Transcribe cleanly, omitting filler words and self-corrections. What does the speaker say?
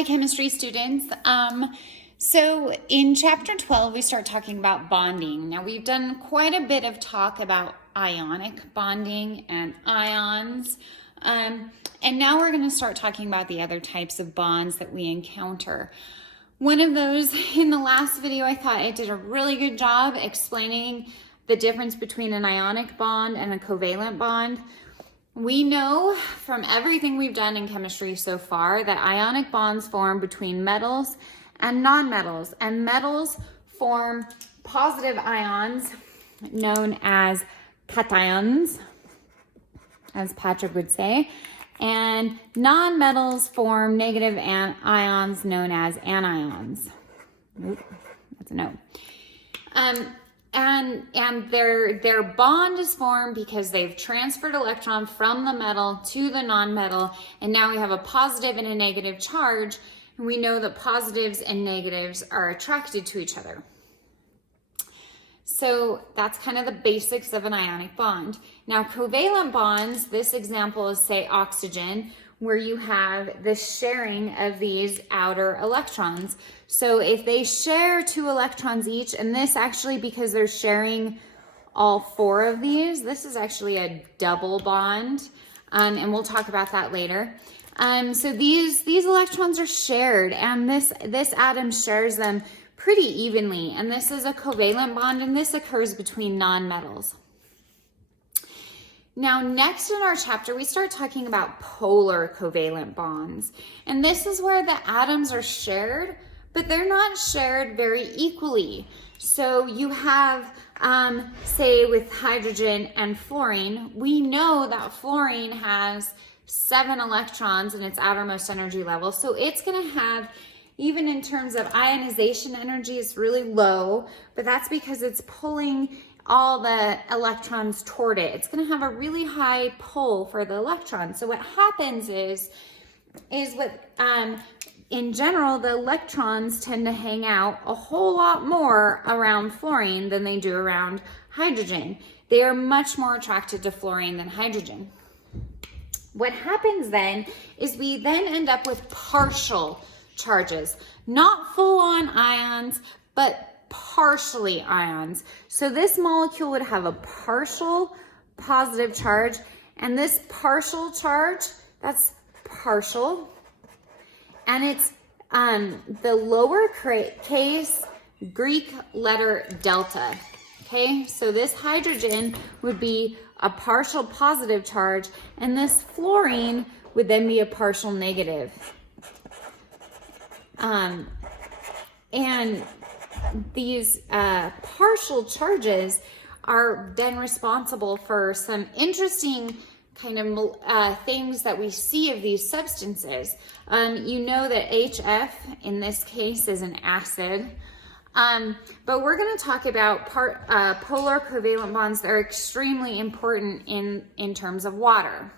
Hi, chemistry students. So in chapter 12, we start talking about bonding. Now, we've done quite a bit of talk about ionic bonding and ions. And now we're going to start talking about the other types of bonds that we encounter. One of those in the last video, I thought I did a really good job explaining the difference between an ionic bond and a covalent bond. We know from everything we've done in chemistry so far that ionic bonds form between metals and nonmetals, and metals form positive ions known as cations, as Patrick would say, and nonmetals form negative ions known as anions. Oop, that's a no. And their bond is formed because they've transferred electron from the metal to the nonmetal, and now we have a positive and a negative charge, and we know that positives and negatives are attracted to each other. So that's kind of the basics of an ionic bond. Now, covalent bonds, this example is, say, oxygen, where you have the sharing of these outer electrons. So if they share 2 electrons each, and this actually, because they're sharing all 4 of these, this is actually a double bond, and we'll talk about that later. So these electrons are shared, and this atom shares them pretty evenly, and this is a covalent bond, and this occurs between nonmetals. Now, next in our chapter, we start talking about polar covalent bonds. And this is where the atoms are shared, but they're not shared very equally. So you have, say, with hydrogen and fluorine, we know that fluorine has 7 electrons in its outermost energy level. So it's going to have, even in terms of ionization energy, it's really low, but that's because it's pulling all the electrons toward it. It's going to have a really high pull for the electrons. So what happens is in general, the electrons tend to hang out a whole lot more around fluorine than they do around hydrogen. They are much more attracted to fluorine than hydrogen. What happens then is we then end up with partial charges, not full-on ions, but partially ions. So this molecule would have a partial positive charge, and this partial charge, that's partial, and it's the lower case Greek letter delta. Okay, so this hydrogen would be a partial positive charge, and this fluorine would then be a partial negative. And these partial charges are then responsible for some interesting kind of things that we see of these substances. You know that HF in this case is an acid, but we're going to talk about polar covalent bonds that are extremely important in terms of water.